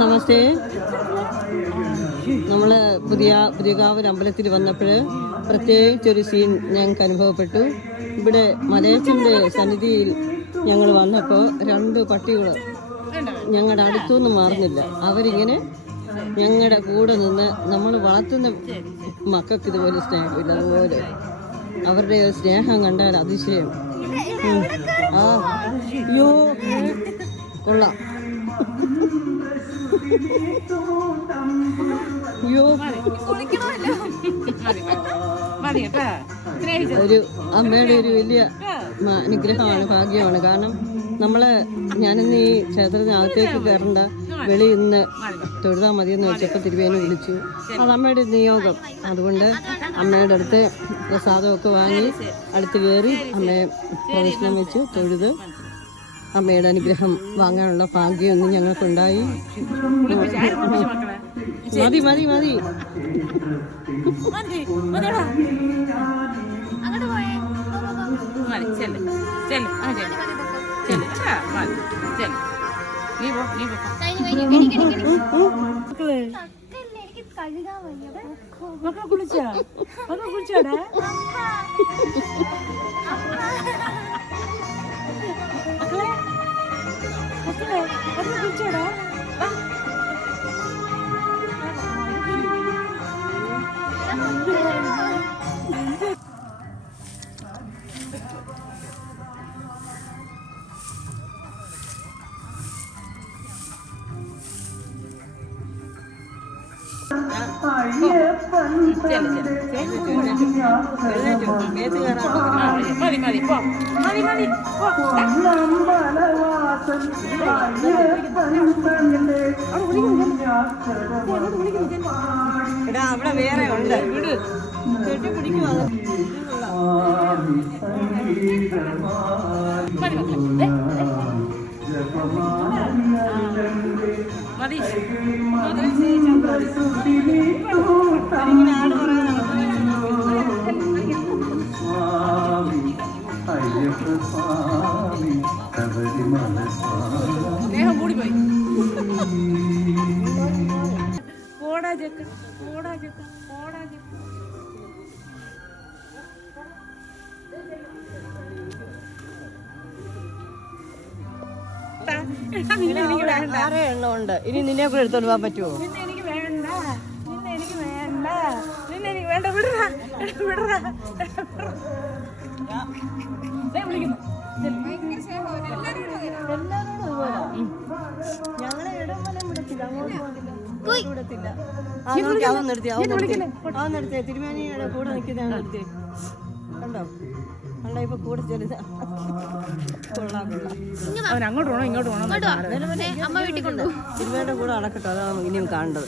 നമസ്തേ. നമ്മൾ പുതിയകാവ് അമ്പലത്തിൽ വന്നപ്പോൾ പ്രത്യേകിച്ചൊരു സീൻ ഞങ്ങൾക്ക് അനുഭവപ്പെട്ടു. ഇവിടെ മലയച്ചൻ്റെ സന്നിധിയിൽ ഞങ്ങൾ വന്നപ്പോൾ 2 പട്ടികൾ ഞങ്ങളുടെ അടുത്തൊന്നും മാറുന്നില്ല. അവരിങ്ങനെ ഞങ്ങളുടെ കൂടെ നിന്ന് നമ്മൾ വളർത്തുന്ന മക്കൾക്ക് ഇതുപോലെ സ്നേഹമില്ല. അതുപോലെ അവരുടെ സ്നേഹം കണ്ടാൽ അതിശയം. അയ്യോ കൊള്ളാം. അയ്യോ ഒരു അമ്മയുടെ ഒരു വലിയ അനുഗ്രഹമാണ്, ഭാഗ്യമാണ്. കാരണം ഞാനിന്ന് ഈ ക്ഷേത്രത്തിനകത്തേക്ക് കയറേണ്ട, വെളിയിൽ നിന്ന് തൊഴുതാൽ മതിയെന്ന് വെച്ചപ്പോൾ തിരുവേനെ വിളിച്ചു. അത് അമ്മയുടെ നിയോഗം. അതുകൊണ്ട് അമ്മയുടെ അടുത്ത് പ്രസാദമൊക്കെ വാങ്ങി അടുത്ത് കയറി അമ്മയെ പ്രദക്ഷിണം വെച്ച് തൊഴുത് അമ്മയുടെ അനുഗ്രഹം വാങ്ങാനുള്ള ഭാഗ്യമൊന്നും ഞങ്ങൾക്കുണ്ടായി. മതി മതി മതി. കുളിച്ചോടാ അവിടെ വേറെ ഉണ്ട്. സ്നേഹം കൂടിപ്പോയി. ആരെ എണ്ണം ഉണ്ട്. ഇനി നിന്നെ കൂടെ എടുത്തോണ്ട് പോകാൻ പറ്റുമോ? എനിക്ക് വേണ്ട, എനിക്ക് വേണ്ട, എനിക്ക് വേണ്ട. വിടറാ വിടറാ. ഞങ്ങളെ ഇടമലം വിടത്തില്ല, അങ്ങോട്ട് വിടത്തില്ല. അവൻ നിർത്തിയ തിരുമേനിയുടെ കൂടെ നിൽക്കുന്ന നിർത്തി. കണ്ടോ കണ്ടോ ഇപ്പൊ കൂടെ ചെറുത്. കൊള്ളാം കൊള്ളാം. അവൻ അങ്ങോട്ട് പോകണോ ഇങ്ങോട്ട് പോകണോ? തിരുമേനിയുടെ കൂടെ അടക്കട്ടോ, അതാണ് ഇനിയും കാണേണ്ടത്.